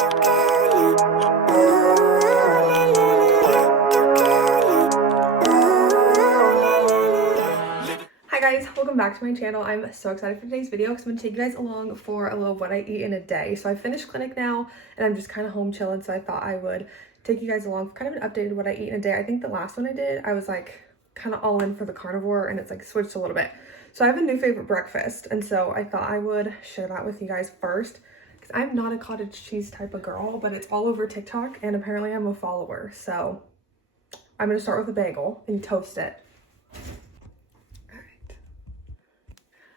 Hi guys, welcome back to my channel. I'm so excited for today's video because I'm gonna take you guys along for a little what I eat in a day. So I finished clinic now and I'm just kind of home chilling, so I thought I would take you guys along for kind of an updated what I eat in a day. I think the last one I did, I was like kind of all in for the carnivore and it's like switched a little bit. So I have a new favorite breakfast, and so I thought I would share that with you guys first because I'm not a cottage cheese type of girl, but it's all over TikTok and apparently I'm a follower. So I'm gonna start with a bagel and toast it.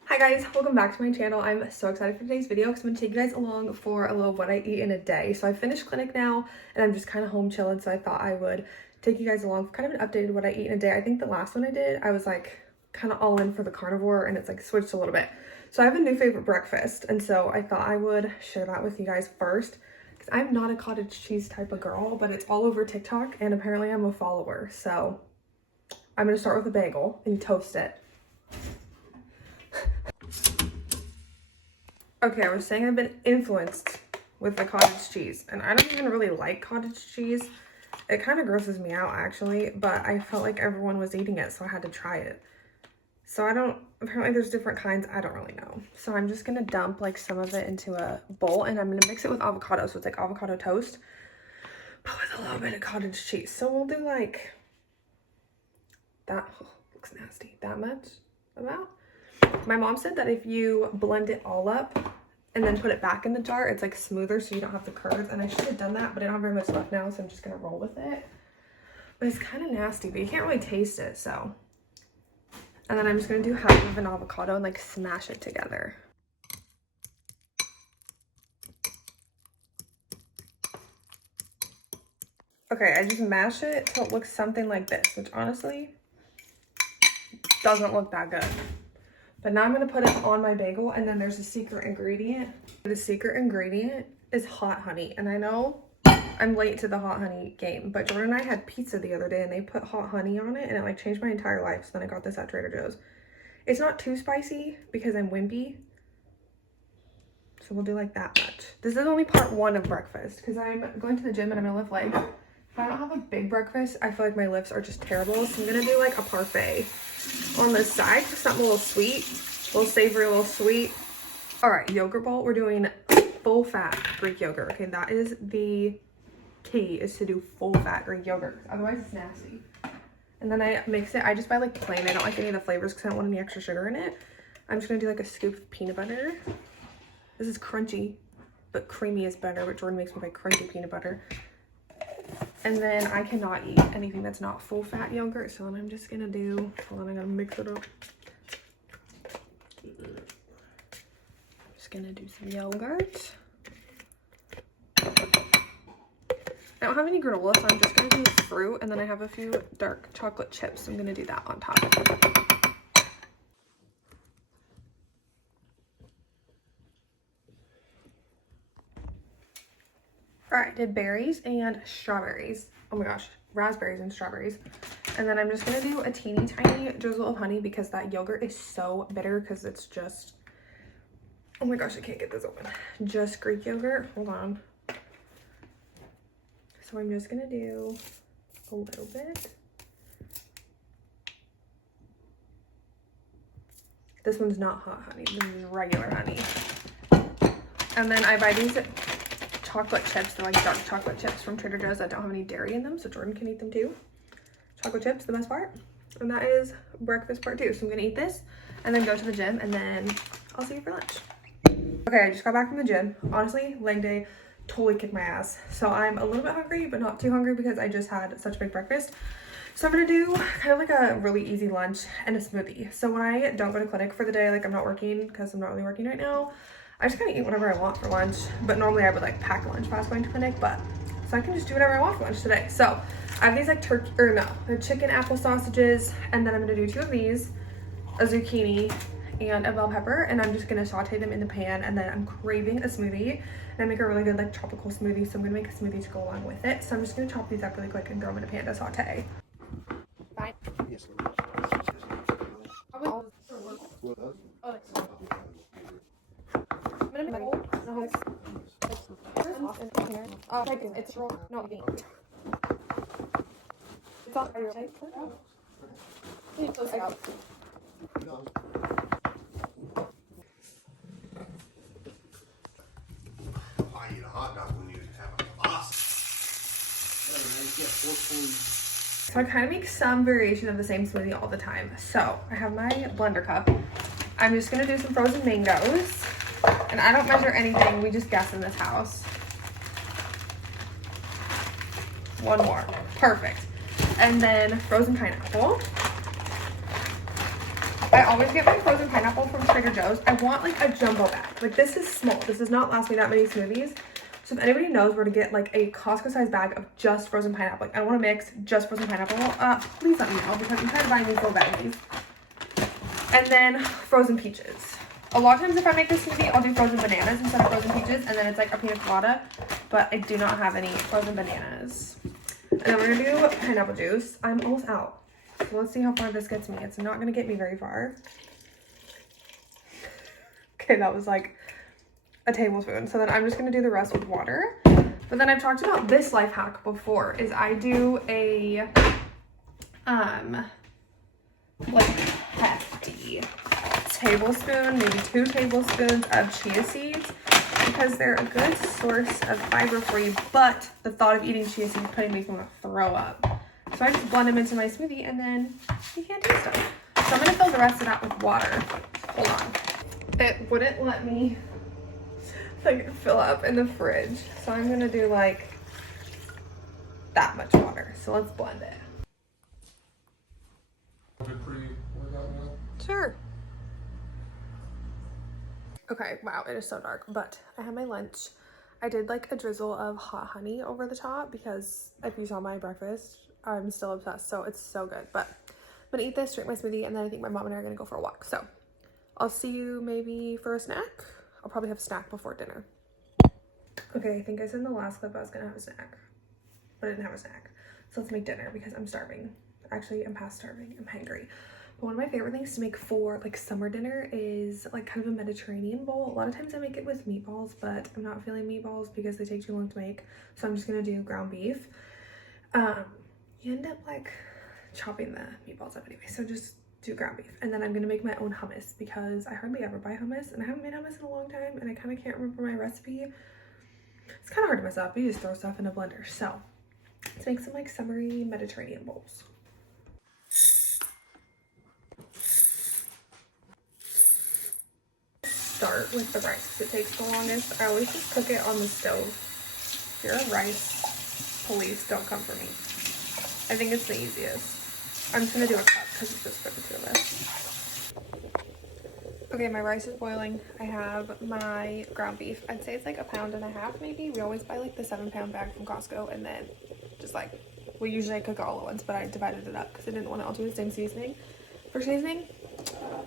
Hi guys, welcome back to my channel. I'm so excited for today's video because I'm gonna take you guys along for a little what I eat in a day. So I finished clinic now and I'm just kind of home chilling, so I thought I would take you guys along for kind of an updated what I eat in a day. I think the last one I did, I was like kind of all in for the carnivore and it's like switched a little bit. So I have a new favorite breakfast, and so I thought I would share that with you guys first because I'm not a cottage cheese type of girl, but it's all over TikTok and apparently I'm a follower. So I'm gonna start with a bagel and toast it. Okay, I was saying I've been influenced with the cottage cheese, and I don't even really like cottage cheese. It kind of grosses me out actually, but I felt like everyone was eating it, so I had to try it. So apparently there's different kinds, I don't really know. So I'm just gonna dump like some of it into a bowl and I'm gonna mix it with avocado, so it's like avocado toast, but with a little bit of cottage cheese. So we'll do like that. Oh, looks nasty. That much about. My mom said that if you blend it all up and then put it back in the jar, it's like smoother so you don't have the curds. And I should have done that, but I don't have very much left now, so I'm just gonna roll with it. But it's kind of nasty, but you can't really taste it, so. And then I'm just gonna do half of an avocado and like smash it together. Okay, I just mash it till it looks something like this, which honestly doesn't look that good. But now I'm gonna put it on my bagel, and then there's a secret ingredient. The secret ingredient is hot honey. And I know I'm late to the hot honey game, but Jordan and I had pizza the other day and they put hot honey on it and it like changed my entire life. So then I got this at Trader Joe's. It's not too spicy because I'm wimpy. So we'll do like that much. This is only part one of breakfast because I'm going to the gym and I'm gonna lift legs. If I don't have a big breakfast, I feel like my lifts are just terrible. So I'm gonna do like a parfait on the side, just something a little sweet, a little savory, a little sweet. All right, yogurt bowl. We're doing full fat Greek yogurt. Okay, that is the key, is to do full fat Greek yogurt. Otherwise it's nasty. And then I mix it. I just buy like plain. I don't like any of the flavors because I don't want any extra sugar in it. I'm just gonna do like a scoop of peanut butter. This is crunchy, but creamy is better, but Jordan makes me buy crunchy peanut butter. And then I cannot eat anything that's not full fat yogurt, so then I'm just gonna do, hold on, I gotta mix it up. Just gonna do some yogurt. I don't have any granola, so I'm just gonna do fruit, and then I have a few dark chocolate chips, so I'm gonna do that on top. All right, did berries and strawberries. Oh my gosh, raspberries and strawberries. And then I'm just gonna do a teeny tiny drizzle of honey because that yogurt is so bitter because it's just, oh my gosh, I can't get this open. Just Greek yogurt, hold on. So I'm just gonna do a little bit. This one's not hot honey, this is regular honey. And then I buy these chocolate chips. They're like dark chocolate chips from Trader Joe's that don't have any dairy in them, so Jordan can eat them too. Chocolate chips, the best part. And that is breakfast part two. So I'm gonna eat this and then go to the gym, and then I'll see you for lunch. Okay, I just got back from the gym. Honestly, leg day totally kicked my ass. So I'm a little bit hungry, but not too hungry because I just had such a big breakfast. So I'm gonna do kind of like a really easy lunch and a smoothie. So when I don't go to clinic for the day, like I'm not working because I'm not really working right now, I just kind of eat whatever I want for lunch, but normally I would like pack lunch fast going to clinic, but so I can just do whatever I want for lunch today. So I have these like they're chicken apple sausages, and then I'm gonna do two of these, a zucchini and a bell pepper, and I'm just gonna saute them in the pan. And then I'm craving a smoothie, and I make a really good like tropical smoothie, so I'm gonna make a smoothie to go along with it. So I'm just gonna chop these up really quick and throw them in a pan to saute. Bye. Yes. I'm gonna make off in the container. It's raw. No, it's all your shape. You need to close it out. I eat a hot dog when you have a pasta. So I kind of make some variation of the same smoothie all the time. So I have my blender cup. I'm just gonna do some frozen mangoes. And I don't measure anything, we just guess in this house. One more, perfect. And then frozen pineapple. I always get my frozen pineapple from Trader Joe's. I want like a jumbo bag. Like this is small, this does not last me that many smoothies. So if anybody knows where to get like a Costco sized bag of just frozen pineapple, like I want to mix just frozen pineapple, please let me know because I'm trying to buy these little baggies. And then frozen peaches. A lot of times if I make this smoothie, I'll do frozen bananas instead of frozen peaches, and then it's like a pina colada, but I do not have any frozen bananas. And then we're gonna do pineapple juice. I'm almost out. So let's see how far this gets me. It's not gonna get me very far. Okay, that was like a tablespoon. So then I'm just gonna do the rest with water. But then I've talked about this life hack before, is I do a, like hefty tablespoon, maybe 2 tablespoons of chia seeds because they're a good source of fiber for you, but the thought of eating chia seeds kind of makes me want to throw up. So I just blend them into my smoothie and then you can't taste them. So I'm going to fill the rest of that with water. Hold on. It wouldn't let me like fill up in the fridge. So I'm going to do like that much water. So let's blend it. Sure. Okay, wow, it is so dark, but I had my lunch. I did like a drizzle of hot honey over the top because if you saw my breakfast, I'm still obsessed, so it's so good. But I'm gonna eat this, drink my smoothie, and then I think my mom and I are gonna go for a walk. So I'll see you maybe for a snack. I'll probably have a snack before dinner. Okay, I think I said in the last clip I was gonna have a snack, but I didn't have a snack. So let's make dinner because I'm starving. Actually, I'm past starving, I'm hungry. But one of my favorite things to make for like summer dinner is like kind of a Mediterranean bowl. A lot of times I make it with meatballs, but I'm not feeling meatballs because they take too long to make. So I'm just gonna do ground beef. You end up like chopping the meatballs up anyway, so just do ground beef. And then I'm gonna make my own hummus because I hardly ever buy hummus and I haven't made hummus in a long time and I kind of can't remember my recipe. It's kind of hard to mess up. You just throw stuff in a blender. So let's make some like summery Mediterranean bowls. Start with the rice because it takes the longest. I always just cook it on the stove. If you're a rice police, don't come for me. I think it's the easiest. I'm just gonna do a cup because it's just for the two of us. Okay, my rice is boiling. I have my ground beef. I'd say it's like 1.5 pounds maybe. We always buy like the 7-pound bag from Costco and then just like, we usually cook it all at once, but I divided it up because I didn't want it all to do the same seasoning. For seasoning,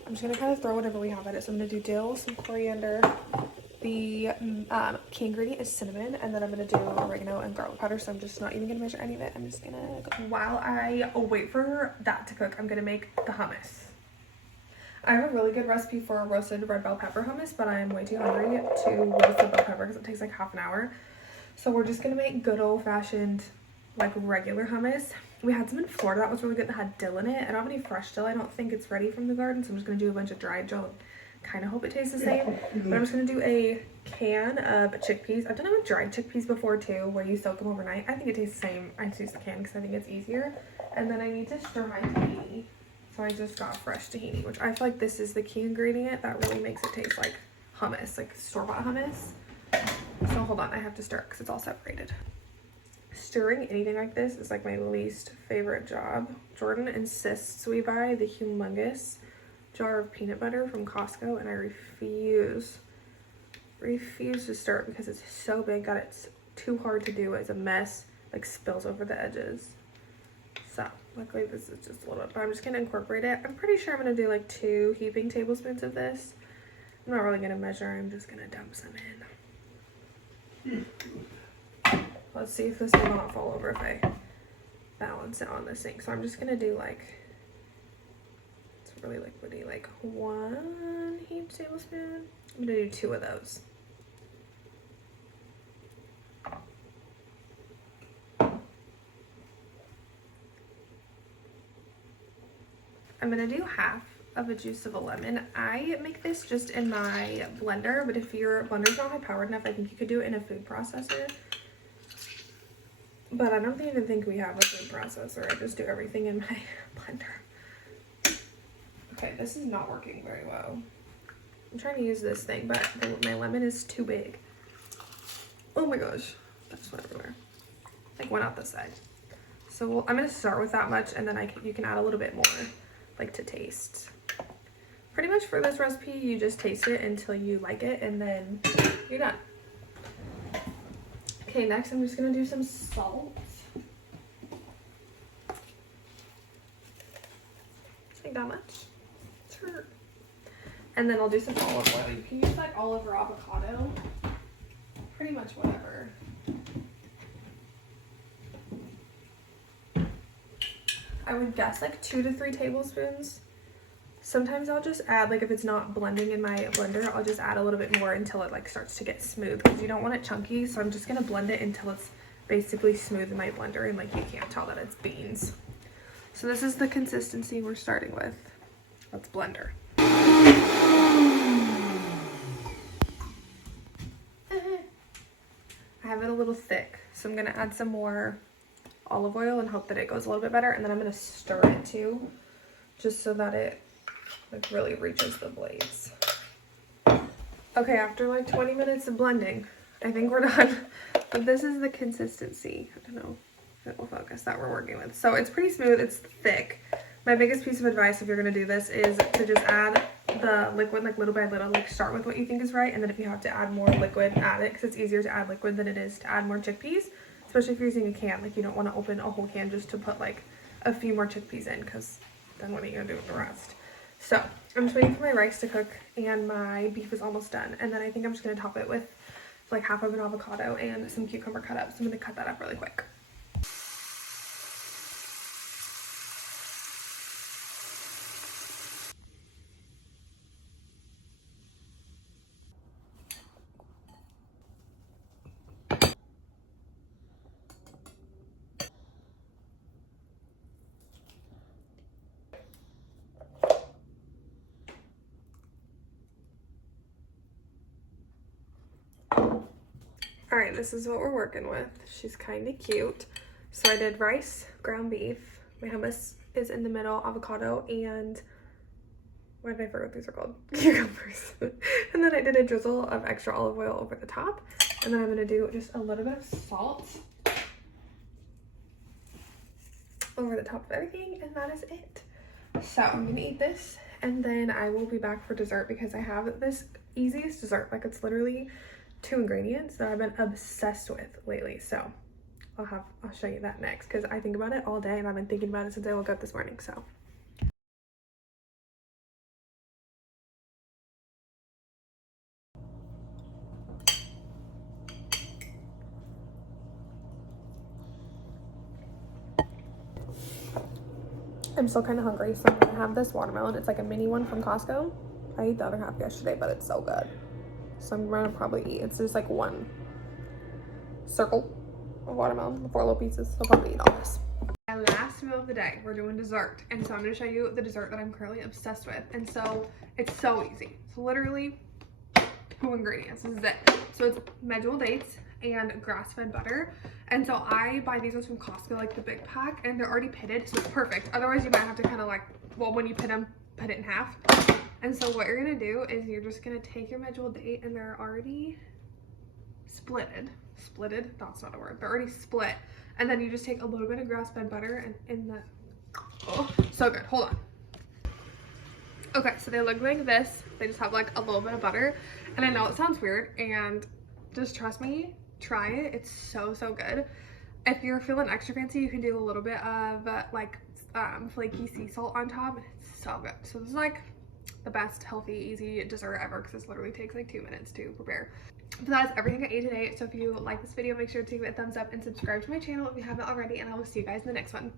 I'm just gonna kind of throw whatever we have at it. So I'm gonna do dill, some coriander. The key ingredient is cinnamon, and then I'm gonna do oregano and garlic powder. So I'm just not even gonna measure any of it. I'm just gonna go. While I wait for that to cook, I'm gonna make the hummus. I have a really good recipe for roasted red bell pepper hummus, but I'm way too hungry to roast the bell pepper because it takes like half an hour. So we're just gonna make good old-fashioned like regular hummus. We had some in Florida that was really good that had dill in it. I don't have any fresh dill. I don't think it's ready from the garden, so I'm just gonna do a bunch of dried dill. Kind of hope it tastes the same, but I'm just gonna do a can of chickpeas. I've done it with dried chickpeas before too, where you soak them overnight. I think it tastes the same. I just use the can because I think it's easier. And then I need to stir my tahini. So I just got fresh tahini, which I feel like this is the key ingredient that really makes it taste like hummus, like store-bought hummus. So hold on, I have to stir because it's all separated. Stirring anything like this is like my least favorite job. Jordan insists we buy the humongous jar of peanut butter from Costco and I refuse to stir it because it's so big that it's too hard to do. It's a mess, like spills over the edges. So luckily this is just a little bit, but I'm just gonna incorporate it. I'm pretty sure I'm gonna do like 2 heaping tablespoons of this. I'm not really gonna measure, I'm just gonna dump some in. Let's see if this will not fall over if I balance it on the sink. So I'm just gonna do like, it's really liquidy, like 1 heaped tablespoon. I'm gonna do 2 of those. I'm gonna do half of a juice of a lemon. I make this just in my blender, but if your blender's not high powered enough, I think you could do it in a food processor. But I don't even think we have a food processor. I just do everything in my blender. Okay, this is not working very well. I'm trying to use this thing, but my lemon is too big. Oh my gosh, that's went everywhere. Like went out the side. So I'm gonna start with that much, and then you can add a little bit more, like to taste. Pretty much for this recipe, you just taste it until you like it, and then you're done. Okay, next I'm just gonna do some salt. Like that much. Sure. And then I'll do some olive oil. You can use like olive or avocado. Pretty much whatever. I would guess like 2 to 3 tablespoons. Sometimes I'll just add, like if it's not blending in my blender, I'll just add a little bit more until it like starts to get smooth, because you don't want it chunky. So I'm just gonna blend it until it's basically smooth in my blender and like you can't tell that it's beans. So this is the consistency we're starting with. Let's blender. I have it a little thick, so I'm gonna add some more olive oil and hope that it goes a little bit better, and then I'm gonna stir it too, just so that it like really reaches the blades. Okay, after like 20 minutes of blending, I think we're done. But this is the consistency. I don't know if it will focus that we're working with. So it's pretty smooth, it's thick. My biggest piece of advice if you're gonna do this is to just add the liquid like little by little. Like start with what you think is right, and then if you have to add more liquid, add it, because it's easier to add liquid than it is to add more chickpeas, especially if you're using a can. Like you don't want to open a whole can just to put like a few more chickpeas in, because then what are you gonna do with the rest? So I'm just waiting for my rice to cook, and my beef is almost done, and then I think I'm just gonna top it with like half of an avocado and some cucumber cut up. So I'm gonna cut that up really quick. All right, this is what we're working with. She's kind of cute. So I did rice, ground beef. My hummus is in the middle, avocado, and why did I forget what these are called? Cucumbers. And then I did a drizzle of extra olive oil over the top. And then I'm gonna do just a little bit of salt over the top of everything, and that is it. So I'm gonna eat this, and then I will be back for dessert, because I have this easiest dessert. Like it's literally 2 ingredients that I've been obsessed with lately. So I'll show you that next, because I think about it all day, and I've been thinking about it since I woke up this morning. So I'm still kind of hungry, so I'm gonna have this watermelon. It's like a mini one from Costco. I ate the other half yesterday, but it's so good. So I'm gonna probably eat, it's just like one circle of watermelon with 4 little pieces. So I'll probably eat all this. My last meal of the day, we're doing dessert. And so I'm gonna show you the dessert that I'm currently obsessed with. And so it's so easy. It's literally 2 ingredients. This is it. So it's medjool dates and grass-fed butter. And so I buy these ones from Costco, like the big pack, and they're already pitted, so it's perfect. Otherwise you might have to kind of like, well, when you pit them, put it in half. And so what you're gonna do is you're just gonna take your medjool date, and they're already splitted, that's not a word, they're already split. And then you just take a little bit of grass-fed butter and in the, oh, so good, hold on. Okay, so they look like this. They just have like a little bit of butter. And I know it sounds weird, and just trust me, try it, it's so good. If you're feeling extra fancy, you can do a little bit of like flaky sea salt on top. It's so good. So this is like the best healthy easy dessert ever, because this literally takes like 2 minutes to prepare. But that is everything I ate today. So if you like this video, make sure to give it a thumbs up and subscribe to my channel if you haven't already, and I will see you guys in the next one.